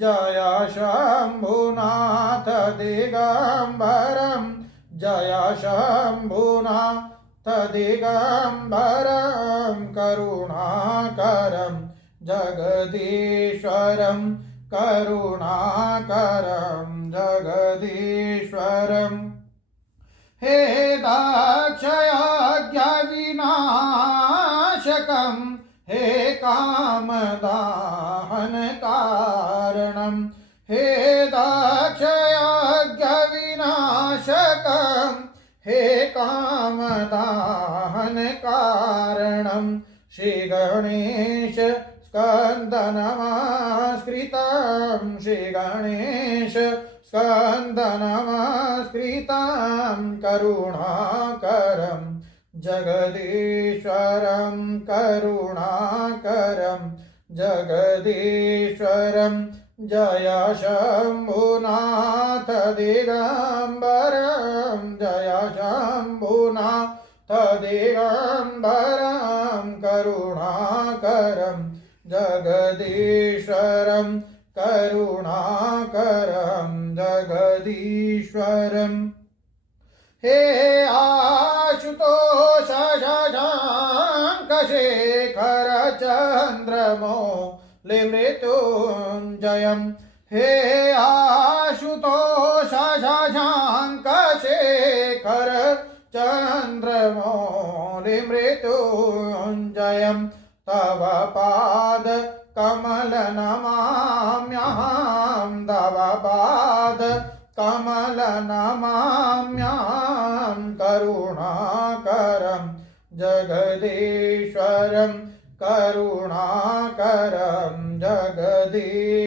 जय शम्भुनाथ दिगम्बरं जय शम्भुनाथ दिगम्बरं करुणाकरं जगदीश्वरं करुणाकरं जगदीश्वरं हे दाक्षयज्ञविनाशकं हे कामदाहनकारणं हे दाक्षयज्ञविनाशकं हे कामदाहनकारणं श्रीगणेश स्कन्दनमस्कृतं श्रीगणेश स्कन्दनमस्कृतं करुणाकरं जगदीश्वरं करुणाकरं जगदीश्वरं जय शम्भुनाथ दिगम्बरं जय शम्भुनाथ दिगम्बरं करुणाकरं जगदीश्वरं करुणाकरं जगदीश्वरं हे आशुतोष शशाङ्कशेखर चन्द्रमौलिमृत्युञ्जयं हे आशुतोष शशाङ्कशेखर चन्द्रमौलिमृत्युञ्जयं तव पाद कमल नमाम्यहं तव पाद कमल नमाम्यहं करुणाकरं जगदीश्वरं करुणाकरं जगदीश्वरं